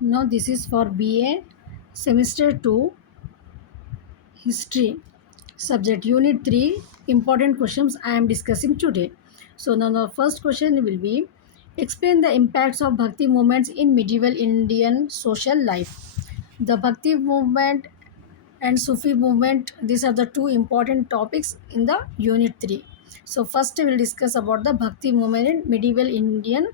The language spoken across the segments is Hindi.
Now this is for BA semester 2 history subject unit 3 important questions I am discussing today. So now the first question will be, explain the impacts of bhakti movements in medieval Indian social life. The bhakti movement and Sufi movement, these are the two important topics in the unit 3. So first we will discuss about the bhakti movement in medieval Indian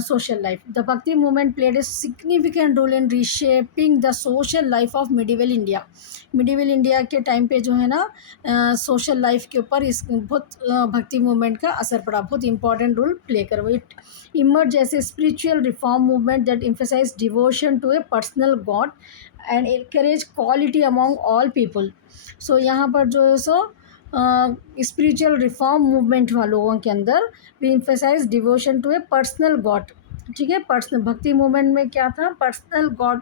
social life. The bhakti movement played a significant role in reshaping the social life of medieval India. medieval India के टाइम पे जो है ना सोशल लाइफ के ऊपर इस बहुत भक्ति मूवमेंट का असर पड़ा, बहुत इंपॉर्टेंट रोल प्ले कर। It emerge as a spiritual reform movement that emphasized devotion to a personal god and encourage equality among all people. So यहाँ पर जो है सो स्पिरिचुअल रिफॉर्म मूवमेंट लोगों के अंदर we emphasize devotion to a personal god. ठीक है, पर्सनल भक्ति मूवमेंट में क्या था, पर्सनल गॉड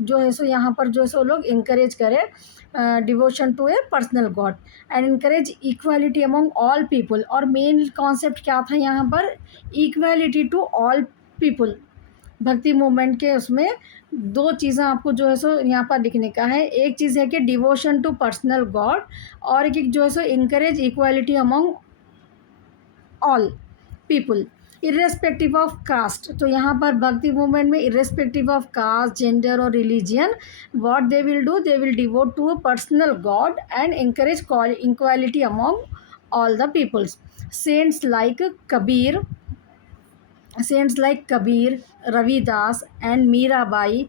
जो है सो यहाँ पर जो है सो लोग इंकरेज करें devotion to a personal god and encourage equality among all people. और मेन कॉन्सेप्ट क्या था यहाँ पर, equality to all people. Bhakti movement के उसमें दो चीज़ें आपको जो है सो यहाँ पर लिखने का है। एक चीज़ है कि डिवोशन टू पर्सनल गॉड, और एक जो है सो encourage equality among all people irrespective of caste. तो यहाँ पर भक्ति मूवमेंट में इर्रेस्पेक्टिव ऑफ कास्ट, जेंडर और religion, what they will do, they will devote to a personal god and encourage equality among all the peoples. Saints like Kabir, Saints like Kabir, Ravidas, and Mirabai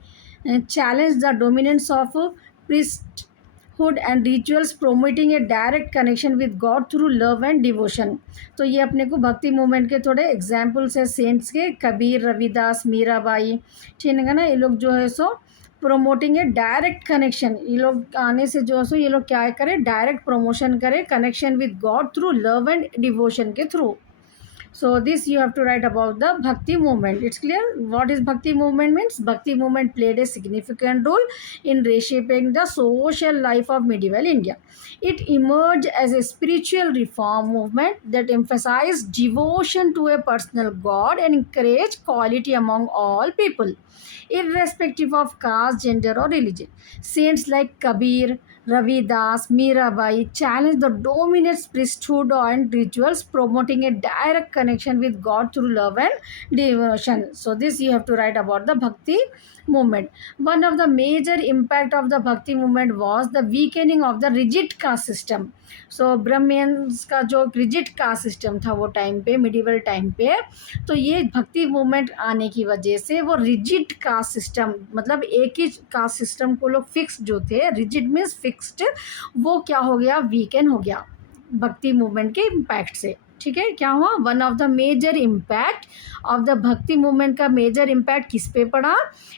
challenged the dominance of priesthood and rituals, promoting a direct connection with God through love and devotion. तो ये अपने को भक्ति मूवमेंट के थोड़े एग्जाम्पल्स है सेंट्स के, कबीर, रविदास, मीराबाई। ठीक है ना, ये लोग जो है सो प्रोमोटिंग ए डायरेक्ट कनेक्शन, ये लोग आने से जो है सो ये लोग क्या करें, डायरेक्ट प्रमोशन करें connection with God through love and devotion के through. So this you have to write about the Bhakti movement. It's clear what is Bhakti movement means. Bhakti movement played a significant role in reshaping the social life of medieval India. It emerged as a spiritual reform movement that emphasized devotion to a personal God and encouraged equality among all people, irrespective of caste, gender or religion. Saints like Kabir, Ravidas, Mirabai challenged the dominant priesthood and rituals, promoting a direct connection with God through love and devotion. So this you have to write about the Bhakti movement. One of the major impact of the Bhakti movement was the weakening of the rigid caste system. So Brahmans का जो रिजिड कास्ट सिस्टम था वो टाइम पे, मिडिवल टाइम पे, तो ये भक्ति मूवमेंट आने की वजह से वो रिजिड कास्ट सिस्टम, मतलब एक ही कास्ट सिस्टम को लोग फिक्स जो थे, रिजिड मीन्स फिक्स्ड, वो क्या हो गया, वीकेन हो गया भक्ति मूवमेंट के इम्पैक्ट से। ठीक है, क्या हुआ, one of the major impact of the Bhakti movement का मेजर इम्पैक्ट किस पे पड़ा,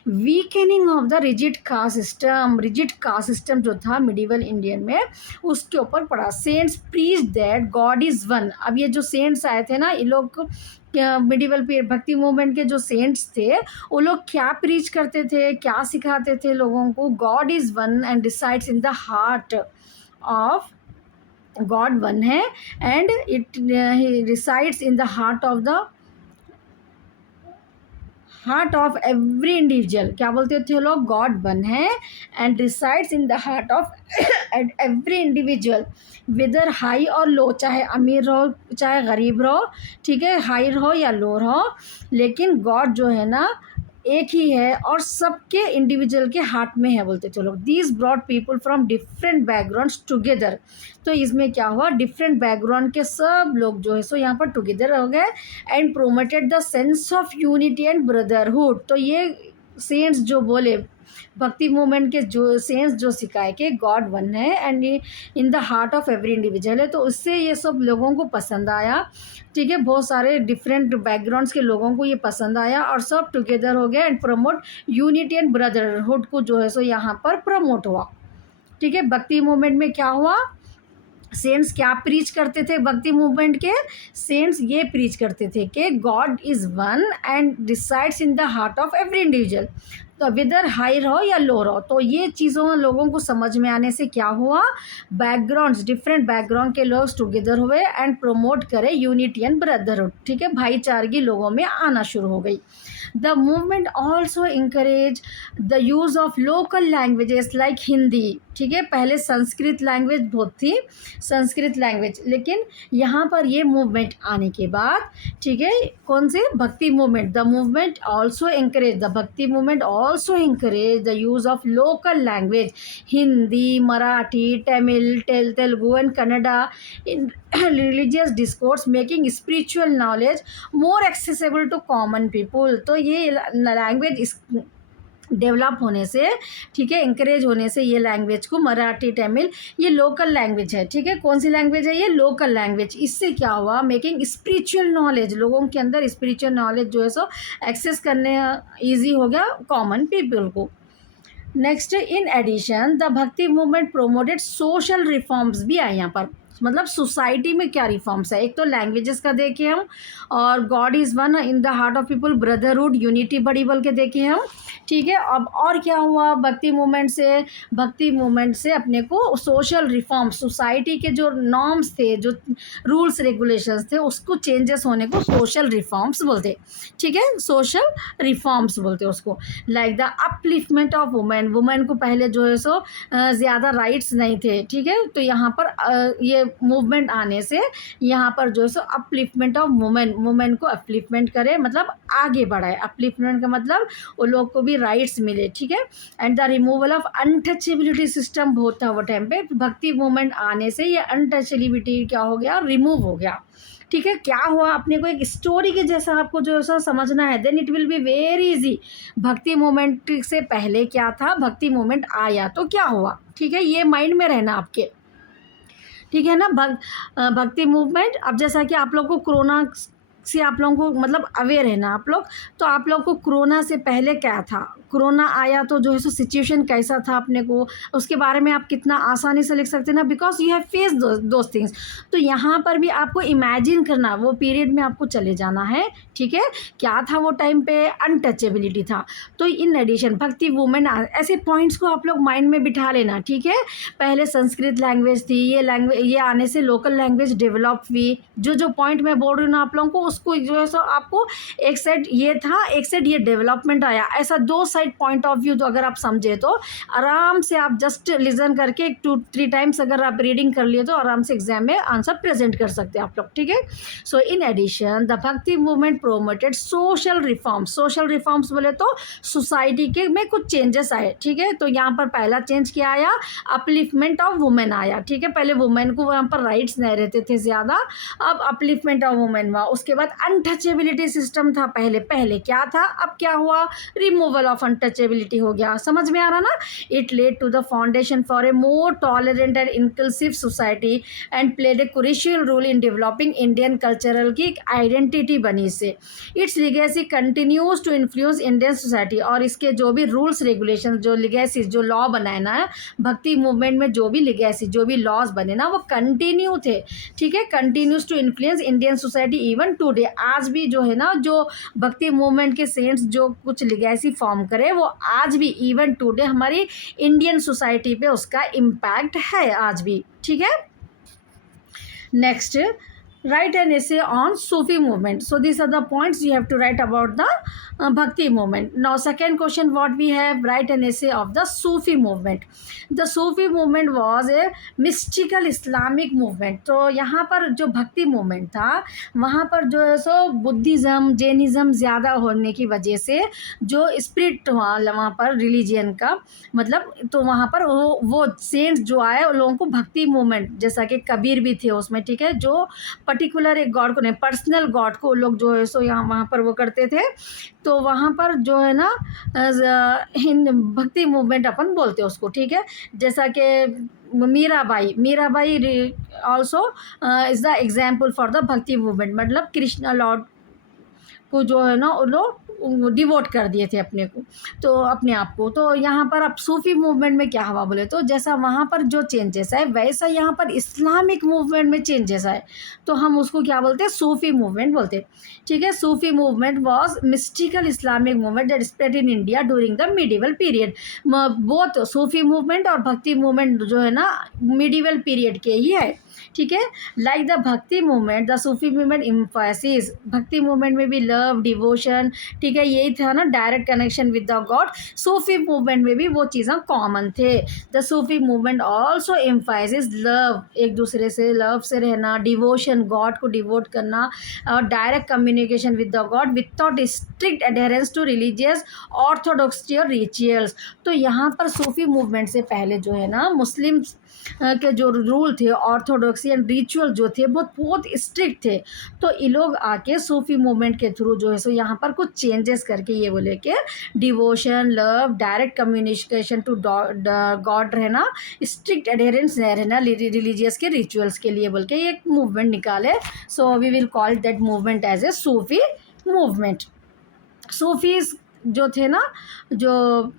weakening of the rigid caste system. Rigid caste system जो था मिडिवल इंडियन में, उसके ऊपर पड़ा। Saints preach that God is one. अब ये जो सेंट्स आए थे ना, ये लोग मिडिवल भक्ति मूवमेंट के जो सेंट्स थे, वो लोग क्या प्रीच करते थे, क्या सिखाते थे लोगों को, God is one and decides in the heart of God one है and it resides in the heart of every individual. क्या बोलते थे लोग, गॉड वन है and resides in the heart of every individual, whether high और लो, चाहे अमीर रहो चाहे गरीब रहो, ठीक है, हाई रहो या लो रहो, लेकिन गॉड जो है ना एक ही है और सबके इंडिविजुअल के हार्ट में है, बोलते थे लोग। These brought people from different backgrounds together. तो इसमें क्या हुआ, डिफरेंट बैकग्राउंड के सब लोग जो है सो यहाँ पर टुगेदर हो गए and promoted the sense of unity and brotherhood. तो ये सेंट्स जो बोले, भक्ति मूवमेंट के जो सेंस जो सिखाए कि गॉड वन है and in the heart of every individual है, तो उससे ये सब लोगों को पसंद आया। ठीक है, बहुत सारे डिफरेंट बैकग्राउंड्स के लोगों को ये पसंद आया और सब टुगेदर हो गए and promote unity and brotherhood को जो है सो यहाँ पर प्रमोट हुआ। ठीक है, भक्ति मूवमेंट में क्या हुआ, सेंट्स क्या प्रीच करते थे, भक्ति मूवमेंट के सेंट्स ये प्रीच करते थे कि God is one and decides in the heart of every individual. तो विदर हाई रहो या लो रहो, तो ये चीज़ों लोगों को समझ में आने से क्या हुआ, बैकग्राउंड्स, डिफरेंट बैकग्राउंड के लोग टुगेदर हुए एंड प्रमोट करे यूनिटी एंड ब्रदरहुड। ठीक है, भाईचारगी लोगों में आना शुरू हो गई। The movement also encourage the use of local languages like Hindi, ठीक है। पहले संस्कृत लैंग्वेज बहुत थी, संस्कृत लैंग्वेज, लेकिन यहाँ पर ये मूवमेंट आने के बाद, ठीक है, कौन से Bhakti movement, the movement also encourage, the Bhakti movement also encourage the use of local language, Hindi, Marathi, Tamil, Telugu and Kannada in religious discourse, making spiritual knowledge more accessible to common people. तो ये लैंग्वेज डेवलप होने से, ठीक है, इंकरेज होने से ये लैंग्वेज को, मराठी, तमिल, ये लोकल लैंग्वेज है, ठीक है। कौन सी लैंग्वेज है ये? Local language. इससे क्या हुआ? मेकिंग स्पिरिचुअल नॉलेज, लोगों के अंदर स्पिरिचुअल नॉलेज जो है सो एक्सेस करने ईजी हो गया कॉमन पीपल को। Next, in addition the Bhakti movement promoted social reforms भी आए यहाँ पर, मतलब सोसाइटी में क्या रिफॉर्म्स है। एक तो लैंग्वेजेस का देखे हम, और God is one in the heart of people, brotherhood, unity बड़ी बोल के देखे हम, ठीक है। अब और क्या हुआ भक्ति मूवमेंट से? भक्ति मूवमेंट से अपने को सोशल रिफॉर्म, सोसाइटी के जो नॉर्म्स थे, जो रूल्स रेगुलेशंस थे, उसको चेंजेस होने को सोशल रिफॉर्म्स बोलते, ठीक है, सोशल रिफॉर्म्स बोलते उसको। Like the upliftment of women, women को पहले जो है सो ज़्यादा राइट्स नहीं थे, ठीक है। तो यहाँ पर ये मूवमेंट आने से यहाँ पर जो है सो अपलिफ्टमेंट ऑफ वुमेन, वुमेन को अपलिफ्टमेंट करे, मतलब आगे बढ़ाए। अपलिफ्टमेंट का मतलब वो लोग को भी राइट्स मिले, ठीक है। And the removal of untouchability system बहुत था वो टाइम पे, भक्ति मूवमेंट आने से ये अनटचेबिलिटी क्या हो गया? रिमूव हो गया, ठीक है। क्या हुआ? अपने को एक स्टोरी के जैसा आपको जो है समझना है, then it will be very easy. Bhakti movement से पहले क्या था? भक्ति मूवमेंट आया तो क्या हुआ, ठीक है, ये माइंड में रहना आपके, ठीक है ना। भक्ति मूवमेंट, अब जैसा कि आप लोग को कोरोना से आप लोगों को मतलब अवेयर है ना आप लोग, तो आप लोग को कोरोना से पहले क्या था, कोरोना आया तो जो है सो सिचुएशन कैसा था अपने को, उसके बारे में आप कितना आसानी से लिख सकते हैं ना, because you have face those things. तो यहाँ पर भी आपको इमेजिन करना, वो पीरियड में आपको चले जाना है, ठीक है। क्या था वो टाइम पे? अनटचेबिलिटी था। तो इन एडिशन भक्ति वुमेन, ऐसे पॉइंट्स को आप लोग माइंड में बिठा लेना, ठीक है। पहले संस्कृत लैंग्वेज थी, ये लैंग्वेज, ये आने से लोकल लैंग्वेज डेवलप हुई। जो पॉइंट मैं बोल रही हूँ ना आप लोगों को, उसको जो है सो आपको एक साइड ये था, एक साइड ये डेवलपमेंट आया, ऐसा दो साइड पॉइंट ऑफ व्यू तो अगर आप समझे तो आराम से आप जस्ट लिसन करके 2-3 टाइम्स अगर आप रीडिंग कर लिए तो आराम से एग्जाम में आंसर प्रेजेंट कर सकते हैं आप लोग, ठीक है। सो in addition the Bhakti movement promoted social reforms, social reforms बोले तो सोसाइटी के में कुछ चेंजेस आए, ठीक है। तो यहाँ पर पहला चेंज क्या आया? अपलिफ्टमेंट ऑफ वुमेन आया, ठीक है। पहले वुमेन को वहाँ पर राइट्स नहीं रहते थे ज़्यादा, अब अपलिफ्टमेंट ऑफ वुमेन हुआ। उसके बाद अनटचेबिलिटी सिस्टम था पहले, पहले क्या था, अब क्या हुआ? रिमूवल ऑफ अनटचेबिलिटी हो गया। समझ में आ रहा ना? It led to the foundation for a more tolerant and inclusive society and played a crucial role in developing Indian cultural की एक आइडेंटिटी बनी इससे। Its legacy continues to influence Indian society, और इसके जो भी रूल्स रेगुलेशन, जो लिगेसी, जो लॉ बनाए ना भक्ति मूवमेंट में, जो भी लिगेसी, जो भी लॉज बने ना, वो कंटिन्यू थे, ठीक है। Continues to influence Indian society even today, आज भी जो है ना, जो भक्ति मूवमेंट के सेंट्स जो कुछ लिगेसी फॉर्म करे, वो आज भी इवन टुडे हमारी इंडियन सोसाइटी पे उसका इम्पैक्ट है आज भी, ठीक है। Next, write an essay on Sufi movement. So these are the points you have to write about the Bhakti movement. Now second question what we have, write an essay of the Sufi movement. The Sufi movement was a mystical Islamic movement. तो यहाँ पर जो भक्ति मूवमेंट था, वहाँ पर जो है सो बुद्धिज़्म, जैनिज़्म ज़्यादा होने की वजह से जो स्पिरिट वहाँ पर रिलीजियन का मतलब, तो वहाँ पर वो सेंट्स जो आए उन लोगों को भक्ति मूवमेंट, जैसा कि कबीर भी थे उसमें, ठीक है, जो पर्टिकुलर एक गॉड को नहीं, पर्सनल गॉड को लोग जो है सो यहाँ वहाँ पर वो करते थे। तो वहाँ पर जो है ना भक्ति मूवमेंट अपन बोलते हैं उसको, ठीक है। जैसा कि Mirabai also is the example for the Bhakti movement, मतलब कृष्णा लॉर्ड को जो है ना वो लोग डिवोट कर दिए थे अपने को, तो अपने आप को। तो यहाँ पर अब सूफी मूवमेंट में क्या हुआ बोले तो, जैसा वहाँ पर जो चेंजेस आए वैसा यहाँ पर इस्लामिक मूवमेंट में चेंजेस आए, तो हम उसको क्या बोलते हैं? सूफी मूवमेंट बोलते हैं, ठीक है। Sufi movement was mystical Islamic movement that spread in India during the medieval period. Both Sufi movement और भक्ति मूवमेंट जो है ना मिडिवल पीरियड के ही है, ठीक है। Like the Bhakti movement, the Sufi movement emphasis, Bhakti movement में भी लव डिवोशन, ठीक है, यही था ना, direct connection with the God. Sufi movement में भी वो चीज़ें कॉमन थे। The Sufi movement also emphasis love, एक दूसरे से लव से रहना, डिवोशन, गॉड को डिवोट करना, और direct communication with the God without strict adherence to religious orthodoxy और रिचुअल्स। तो यहाँ पर सूफी मूवमेंट से पहले जो है ना, मुस्लिम के जो रूल थे, ऑर्थोडॉक्सी एंड रिचुअल जो थे, बहुत बहुत स्ट्रिक्ट थे। तो ये लोग आके सूफी मूवमेंट के थ्रू जो है सो यहाँ पर कुछ चेंजेस करके ये बोले कि devotion, love, direct communication to God रहना, स्ट्रिक्ट एडहेरेंस रहना रिलीजियस के रिचुअल्स के लिए, बोल के ये एक मूवमेंट निकाले। So we will call that movement as a Sufi movement. Sufis जो थे ना, जो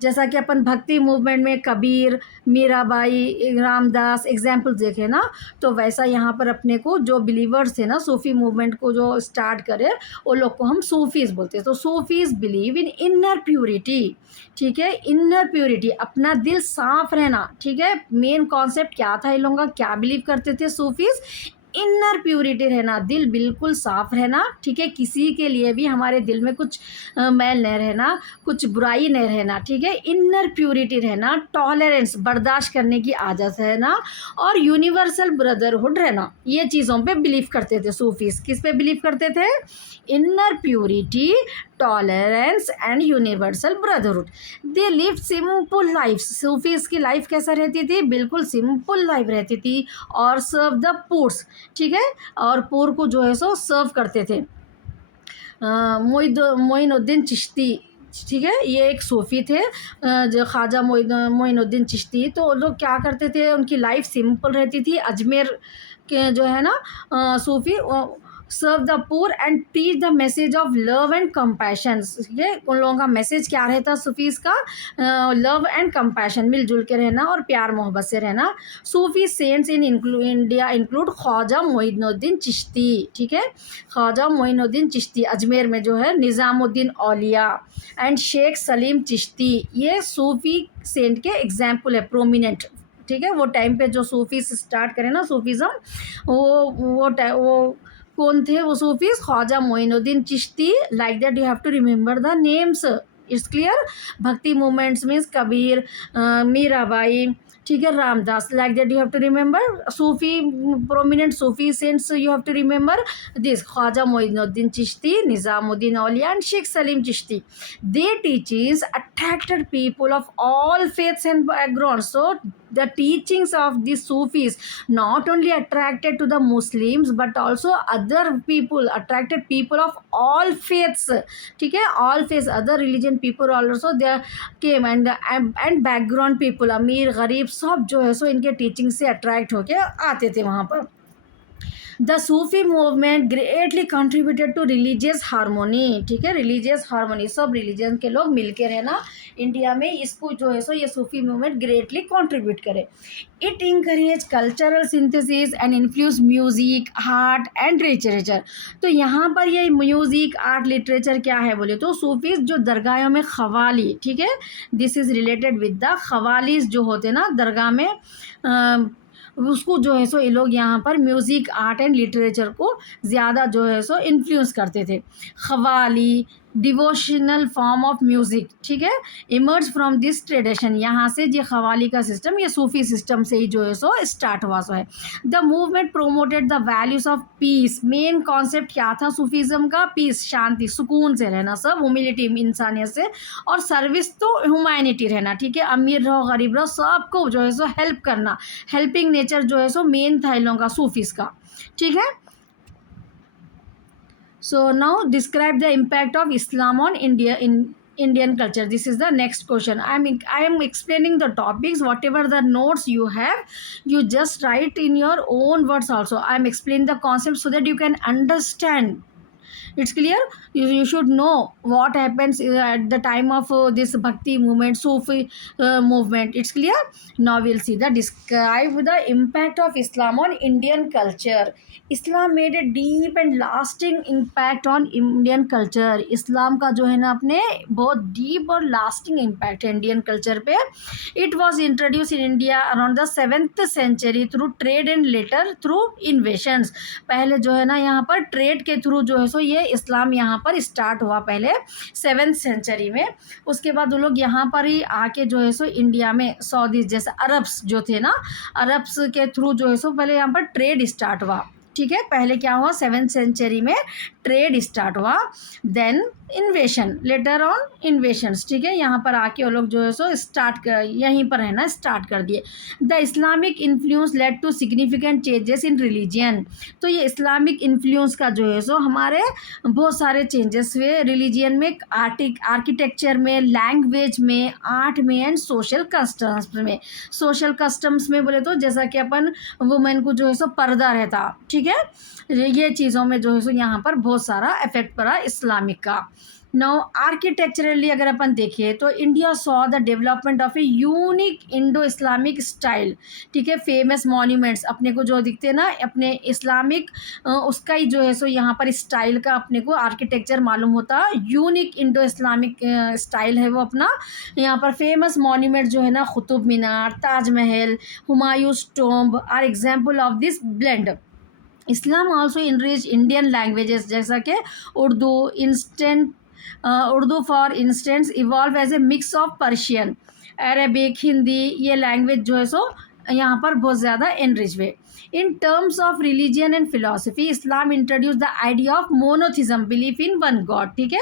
जैसा कि अपन भक्ति मूवमेंट में कबीर, मीराबाई, रामदास एग्जाम्पल्स देखे ना, तो वैसा यहाँ पर अपने को जो बिलीवर्स थे ना, सूफी मूवमेंट को जो स्टार्ट करे, वो लोग को हम सूफीज बोलते हैं। तो Sufis believe in inner purity, ठीक है, इनर प्योरिटी, अपना दिल साफ रहना, ठीक है। मेन कॉन्सेप्ट क्या था इन लोगों का, क्या बिलीव करते थे सूफीज, इनर प्योरिटी रहना, दिल बिल्कुल साफ रहना, ठीक है, किसी के लिए भी हमारे दिल में कुछ मैल नहीं रहना, कुछ बुराई नहीं रहना, ठीक है, इनर प्योरिटी रहना, टॉलरेंस, बर्दाश्त करने की आदत रहना, और यूनिवर्सल ब्रदरहुड रहना। ये चीज़ों पे बिलीव करते थे सूफीज। किस पे बिलीव करते थे? Inner purity, tolerance and universal brotherhood. They live simple life. Sufis की लाइफ कैसा रहती थी? बिल्कुल सिंपल लाइफ रहती थी। और सर्व द पुअर्स, ठीक है, और पुअर को जो है सो सर्व करते थे। मोइनुद्दीन चिश्ती, ठीक है, ये एक सूफ़ी थे, जो ख्वाजा मोइनुद्दीन चिश्ती। तो वो लोग क्या करते थे, उनकी लाइफ सिंपल रहती थी। अजमेर के जो है ना Sufi, serve the poor and teach the message of love and compassion. ये उन लोगों का मैसेज क्या रहता सूफीज़ का? लव एंड कंपैशन, मिलजुल के रहना और प्यार मोहब्बत से रहना। Sufi saints in India include Khwaja Moinuddin Chishti, ठीक है, ख्वाजा मोइनुद्दीन चिश्ती अजमेर में जो है, निज़ामुद्दीन औलिया एंड शेख सलीम चिश्ती, ये सूफी सेंट के एग्जाम्पल है, प्रोमिनेंट, ठीक है। वो टाइम पे जो सूफीज स्टार्ट करें ना सूफीज़म, वो कौन थे वो Sufis? Khwaja Moinuddin Chishti. Like that you have to remember the names, it's clear. Bhakti movements means Kabir, Mirabai, ठीक है, Ramdas. Like that you have to remember Sufi, prominent Sufi saints you have to remember this: Khwaja Moinuddin Chishti, Nizamuddin Auliya and Sheikh Salim Chishti. Their teachings attracted people of all faiths and backgrounds. So the teachings of the Sufis not only attracted to the Muslims but also other people, attracted people of all faiths, ठीक है, all faiths, other religion people also they came, and background people, अमीर गरीब सब जो है सो इनके टीचिंग से अट्रैक्ट होके आते थे वहाँ पर। The Sufi movement greatly contributed to religious harmony, ठीक है, रिलीजियस हारमोनी, सब रिलीजन के लोग मिल के रहना इंडिया में, इसको जो है सो ये सूफी मूवमेंट ग्रेटली कंट्रीब्यूट करे। It encourage cultural synthesis and influence music, art and literature. तो यहाँ पर ये म्यूजिक, आर्ट, लिटरेचर क्या है बोले तो सूफीज जो दरगाहों में खवाली, ठीक है, this is related with the qawwalis जो होते ना दरगाह में, उसको जो है सो ये लोग यहाँ पर म्यूज़िक, आर्ट एंड लिटरेचर को ज़्यादा जो है सो इन्फ्लुएंस करते थे। खवाली डिवोशनल फॉर्म ऑफ म्यूज़िक, ठीक है, इमर्ज फ्रॉम दिस ट्रेडिशन। यहाँ से ये खवाली का सिस्टम, ये सूफी सिस्टम से ही जो है सो स्टार्ट हुआ सो है। The movement promoted the values of peace. Main concept क्या था सूफीज़म का? पीस, शांति, सुकून से रहना, सब ह्यूमिलिटी, इंसानियत से, और सर्विस तो ह्यूमैनिटी रहना, ठीक है, अमीर रहो गरीब रहो सबको जो है सो हेल्प करना, हेल्पिंग नेचर जो है सो मेन था इन लोगों का सूफीज़ का, ठीक है। So now describe the impact of Islam on India in Indian culture. This is the next question. I am explaining the topics. Whatever the notes you have, you just write in your own words also. I am explaining the concept so that you can understand. It's clear. You should know what happens at the time of this bhakti movement, Sufi movement. It's clear. Now we'll see the describe the impact of Islam on Indian culture. Islam made a deep and lasting impact on Indian culture. Islam का जो है ना अपने बहुत deep और lasting impact है Indian culture पे. It was introduced in India around the 7th century through trade and later through invasions. पहले जो है ना यहाँ पर ट्रेड के थ्रू जो है सो ये इस्लाम यहाँ पर स्टार्ट हुआ पहले 7th सेंचुरी में. उसके बाद वो लोग यहाँ पर ही आके जो है सो इंडिया में सऊदी जैसे अरब्स जो थे ना, अरब्स के थ्रू जो है सो पहले यहाँ पर ट्रेड स्टार्ट हुआ. ठीक है, पहले क्या हुआ 7th सेंचुरी में ट्रेड स्टार्ट हुआ, देन इन्वेशन, लेटर ऑन इन्वेशंस. ठीक है, यहाँ पर आके वो लोग जो है सो स्टार्ट कर यहीं पर रहना स्टार्ट कर दिए. The Islamic influence led to significant changes in religion. तो ये इस्लामिक इन्फ्लुएंस का जो है सो हमारे बहुत सारे चेंजेस हुए रिलीजियन में, आर्किटेक्चर में, लैंग्वेज में, आर्ट में एंड सोशल कस्टम्स में. सोशल कस्टम्स में बोले तो जैसा कि अपन वुमेन को जो है सो पर्दा रहता. ठीक है, ये चीज़ों में जो है सो यहाँ पर बहुत सारा इफेक्ट पड़ा इस्लामिक का. नाउ आर्किटेक्चरली अगर अपन देखें तो India saw the development of a unique Indo Islamic style. ठीक है, फेमस मॉन्यूमेंट्स अपने को जो दिखते हैं ना अपने इस्लामिक उसका ही जो है सो यहाँ पर स्टाइल का अपने को आर्किटेक्चर मालूम होता. यूनिक इंडो इस्लामिक स्टाइल है वो अपना. यहाँ पर फेमस मॉन्यूमेंट जो है ना Qutub Minar, Taj Mahal, Humayun's tomb are example of this blend. Islam also enrich Indian languages जैसा कि Urdu for instance evolve as a mix of Persian, Arabic, Hindi. ये लैंग्वेज जो है सो यहाँ पर बहुत ज़्यादा इनरिच हुए. In terms of religion and philosophy Islam introduce the idea of monotheism, belief in one God. ठीक है,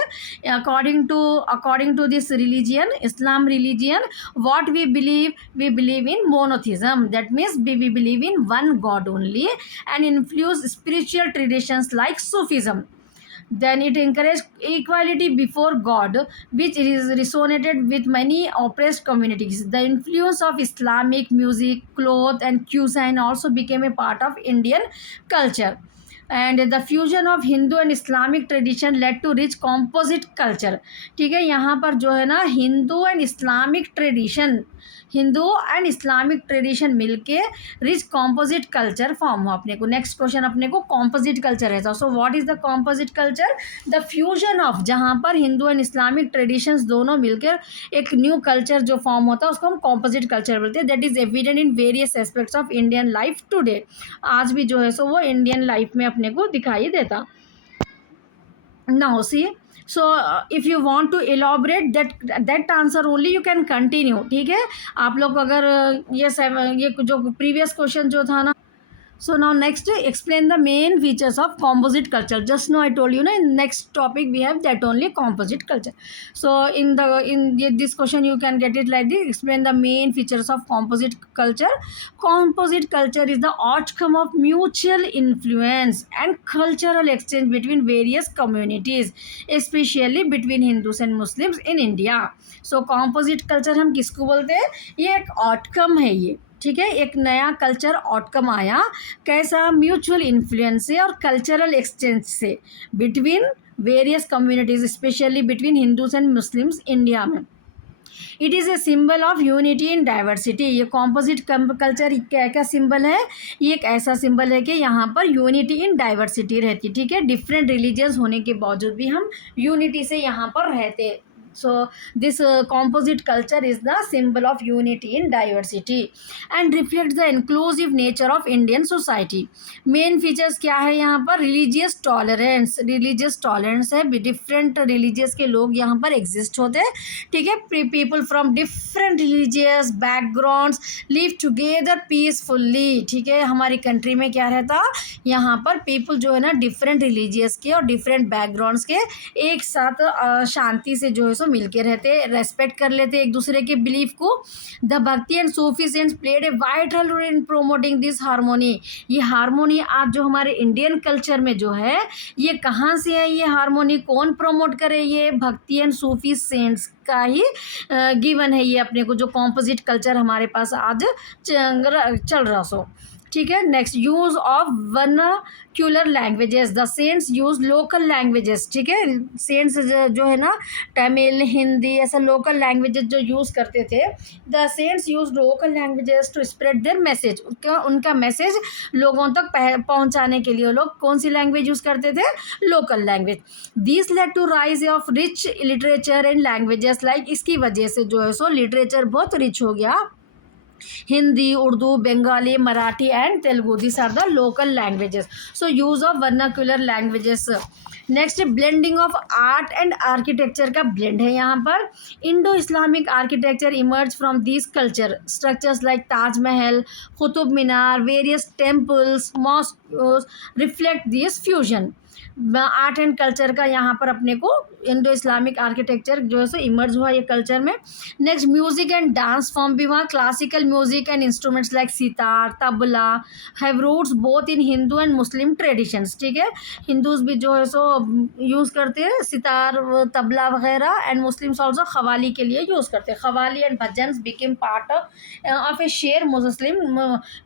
according to this religion, Islam religion, what we believe in monotheism, that means we believe in one god only, and influence spiritual traditions like Sufism. Then it encouraged equality before God, which is resonated with many oppressed communities. The influence of Islamic music, cloth, and cuisine also became a part of Indian culture. And the fusion of Hindu and Islamic tradition led to rich composite culture. ठीक है, यहाँ पर जो है ना हिंदू एंड इस्लामिक ट्रेडिशन मिलके रिच कॉम्पोजिट कल्चर फॉर्म हुआ अपने को. नेक्स्ट क्वेश्चन अपने को कॉम्पोजिट कल्चर है. So what is the composite culture? The fusion of, जहाँ पर हिंदू एंड इस्लामिक ट्रेडिशंस दोनों मिलकर एक न्यू कल्चर जो फॉर्म होता है उसको हम कॉम्पोजिट कल्चर बोलते हैं. That is evident in various aspects of Indian life today. आज भी जो है सो वो इंडियन लाइफ में अपने को दिखाई देता. Now see, so if you want to elaborate that answer only you can continue. ठीक है, आप लोग अगर ये जो प्रीवियस क्वेश्चन जो था ना. So now next explain the main features of composite culture. Just now I told you, in next topic we have that only composite culture. So in this question you can get it like this. Explain the main features of composite culture. Composite culture is the outcome of mutual influence and cultural exchange between various communities, especially between Hindus and Muslims in India. So composite culture हम किसको बोलते हैं? ये एक outcome है ये. ठीक है, एक नया कल्चर आउटकम आया. कैसा? म्यूचुअल इन्फ्लुएंस से और कल्चरल एक्सचेंज से between various communities, specially between Hindus and Muslims India में. It is a symbol of unity in diversity. ये कॉम्पोजिट कल्चर क्या क्या सिंबल है? ये एक ऐसा सिंबल है कि यहाँ पर यूनिटी इन डाइवर्सिटी रहती. ठीक है, डिफरेंट रिलीजियंस होने के बावजूद भी हम यूनिटी से यहाँ पर रहते. So this composite culture is the symbol of unity in diversity and reflects the inclusive nature of Indian society. Main features क्या है यहाँ पर? religious tolerance है. different religious के लोग यहाँ पर exist होते हैं. ठीक है, people from different religious backgrounds live together peacefully. ठीक है, हमारी कंट्री में क्या रहता? यहाँ पर people जो है ना डिफरेंट religious के और डिफरेंट बैकग्राउंड्स के एक साथ शांति से जो है सो मिलके रहते, रेस्पेक्ट कर लेते एक दूसरे के बिलीफ को. द भक्ति and Sufi saints played a vital role in promoting this harmony. ये हारमोनी आज जो हमारे इंडियन कल्चर में जो है ये कहाँ से है? ये हारमोनी कौन प्रमोट करे? ये भक्ति एंड सूफी सेंट्स का ही गिवन है ये अपने को, जो कॉम्पोजिट कल्चर हमारे पास आज चल रहा. सो ठीक है। Next, use of vernacular languages, the saints use local languages, ठीक है। सेंट्स जो है ना, तमिल, हिंदी, ऐसा लोकल लैंग्वेजेस जो यूज़ करते थे, the saints use local languages to spread their message, उनका मैसेज लोगों तक पहुंचाने के लिए वो लोग कौन सी लैंग्वेज यूज़ करते थे, local language. This led to rise of rich literature and languages, like इसकी वजह से जो है सो लिटरेचर बहुत रिच हो गया। Hindi, Urdu, Bengali, Marathi and Telugu. These are the local languages. So use of vernacular languages. Next, blending of art and architecture का ब्लेंड है यहाँ पर। Indo Islamic architecture emerge from this culture, structures like Taj Mahal, Qutub Minar, various temples, mosque reflect this fusion. Art and culture का यहाँ पर अपने को इंडो इस्लामिक आर्किटेक्चर जो है सो इमर्ज हुआ ये कल्चर में। Next, music and dance form भी वहाँ, classical music and instruments like sitar, tabla have roots both in Hindu and Muslim traditions, ठीक है। हिंदूज भी जो है सो यूज़ करते हैं सितार, तबला वगैरह, एंड मुस्लिम्स ऑल्सो खवाली के लिए यूज़ करते हैं। Qawwali and bhajans became part of a share Muslim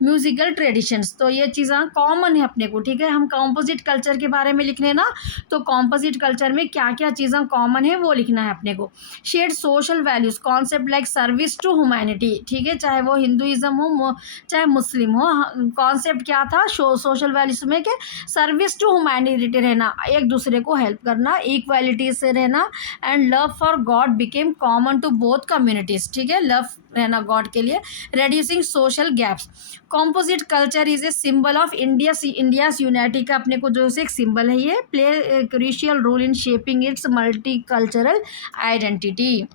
musical traditions. तो ये चीज़ें कॉमन है अपने को, ठीक है। हम कॉम्पोजिट कल्चर के बारे में लिखने ना, तो कॉम्पोजिट कल्चर में क्या क्या चीज़ें कॉमन है वो लिखना है अपने को। Share social values, concept like service to humanity, ठीक है, चाहे वो हिंदुइज्म हो चाहे मुस्लिम हो। कॉन्सेप्ट क्या था सोशल वैल्यूज में, कि सर्विस टू ह्यूमैनिटी रहना, एक दूसरे को हेल्प करना, इक्वालिटी से रहना, and love for God became common to both communities, ठीक है, लव रहना गॉड के लिए। Reducing social gaps, composite culture is a symbol of India's unity का अपने को जो है एक सिंबल है, ये play a crucial role in shaping its multi cultural identity.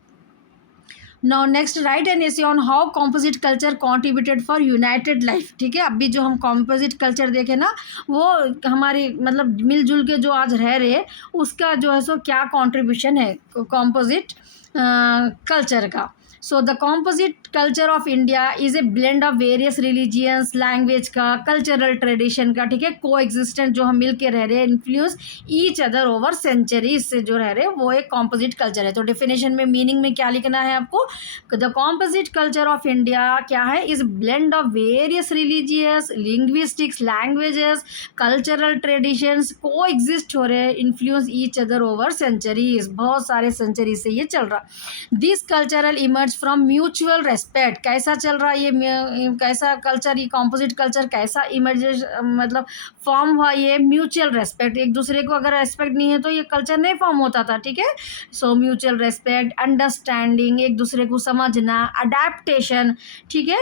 Now next, write an essay on how composite culture contributed for united life, ठीक है। अभी जो हम कॉम्पोजिट कल्चर देखे ना, वो हमारी मतलब मिलजुल के जो आज रह रहे, उसका जो है सो क्या कॉन्ट्रीब्यूशन है कॉम्पोजिट कल्चर का। So the composite culture of India is a blend of various religions, language का, कल्चरल ट्रेडिशन का, ठीक है, को एग्जिस्टेंट जो हम मिल के रह रहे हैं, influence each other over centuries से जो रह रहे हैं, वो एक कॉम्पोजिट कल्चर है। तो डेफिनेशन में मीनिंग में क्या लिखना है आपको, the composite culture of India क्या है, is blend of various religious, linguistics, languages, cultural traditions coexist हो रहे हैं, influence each other over centuries, बहुत सारे सेंचुरी से ये चल रहा। This cultural emerge from mutual respect, कैसा चल रहा है ये, कैसा कल्चर, ये कॉम्पोजिट कल्चर कैसा इमर्ज मतलब फॉर्म हुआ, ये म्यूचुअल रेस्पेक्ट, एक दूसरे को अगर रेस्पेक्ट नहीं है तो ये कल्चर नहीं फॉर्म होता था, ठीक है। सो म्यूचुअल रेस्पेक्ट, अंडरस्टैंडिंग, एक दूसरे को समझना, अडेप्टेशन, ठीक है,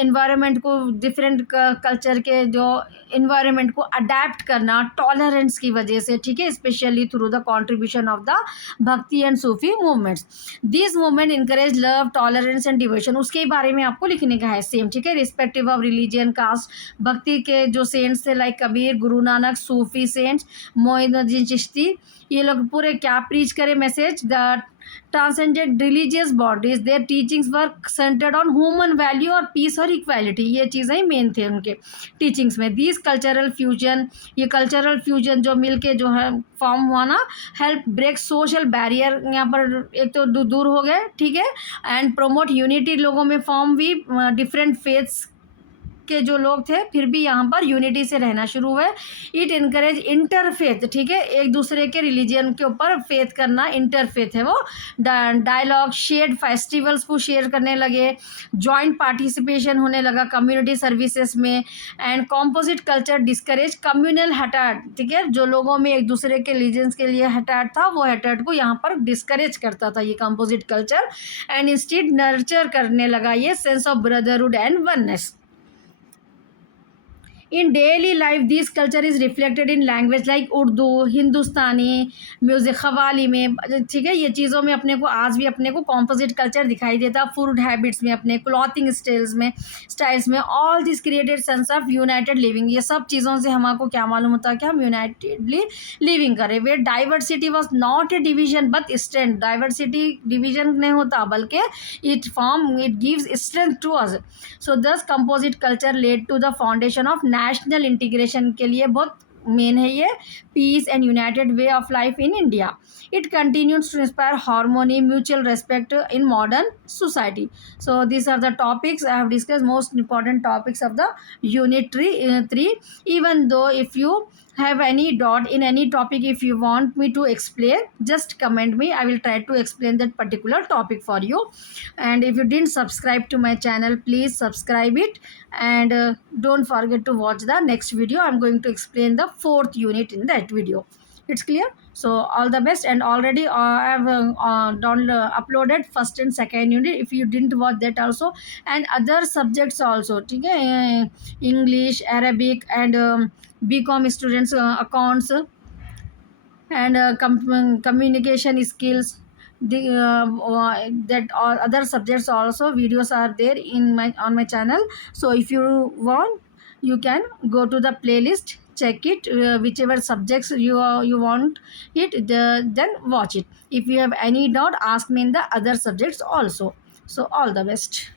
एनवायरनमेंट को, डिफरेंट कल्चर के जो एनवायरनमेंट को अडेप्ट करना, टॉलरेंस की वजह से, ठीक है, specially through the contribution of the भक्ति and Sufi movements. This movement encourage love, tolerance and devotion, उसके बारे में आपको लिखने का है सेम, ठीक है, रिस्पेक्टिव ऑफ रिलीजियन, कास्ट। भक्ति के जो सेंट्स थे like Kabir, Guru Nanak, Sufi saints, Moinuddin Chishti, ये लोग पूरे क्या प्रीच करे message, the transcended religious bodies, their teachings were centered on human value और पीस और इक्वालिटी, ये चीज़ें मेन थे उनके टीचिंग्स में। दिस कल्चरल फ्यूजन, ये कल्चरल फ्यूजन जो मिलके जो है फॉर्म हुआ ना, हेल्प ब्रेक सोशल बैरियर, यहाँ पर एक तो दूर हो गए, ठीक है, एंड प्रोमोट यूनिटी, लोगों में फॉर्म भी डिफरेंट फेथ्स के जो लोग थे फिर भी यहाँ पर यूनिटी से रहना शुरू हुए। इट इनकरेज इंटरफेथ, ठीक है, एक दूसरे के रिलीजन के ऊपर फेथ करना, इंटरफेथ है वो। डायलॉग, शेयर्ड फेस्टिवल्स को शेयर करने लगे, जॉइंट पार्टिसिपेशन होने लगा कम्युनिटी सर्विसेज में, and composite culture discourage communal हटाट, ठीक है, जो लोगों में एक दूसरे के रिलीजन्स के लिए हटाट था, वो हटाट को यहाँ पर डिस्करेज करता था ये composite culture, and instead nurture करने लगा ये sense of brotherhood and oneness. In daily life this culture is reflected in language like Urdu, Hindustani music, qawwali में, ठीक है, ये चीज़ों में अपने को आज भी अपने को कॉम्पोजिट कल्चर दिखाई देता। फूड हैबिट्स में, अपने क्लॉथिंग स्टाइल्स में all this created sense of United living, ये सब चीज़ों से हमको क्या मालूम होता है कि हम यूनाइटेडली लिविंग करें। Way diversity was not a division but strength, diversity division नहीं होता बल्कि it gives strength to us. So this composite culture led to the foundation of national integration के लिए बहुत मेन है ये, peace and united way of life in India. It continues to inspire harmony, mutual respect in modern society. So these are the topics I have discussed, most important topics of the unit 3. Even though if you have any doubt in any topic, if you want me to explain, just comment me, I will try to explain that particular topic for you. And if you didn't subscribe to my channel, please subscribe it. And don't forget to watch the next video. I'm going to explain the fourth unit in that video. It's clear? So all the best. And already I have uploaded first and second unit, if you didn't watch that also, and other subjects also, okay? English, Arabic, and BCom students, accounts, and communication skills, the that all other subjects also videos are there in my on my channel. So if you want, you can go to the playlist, check it, whichever subjects you want it, then watch it. If you have any doubt, ask me in the other subjects also. So all the best.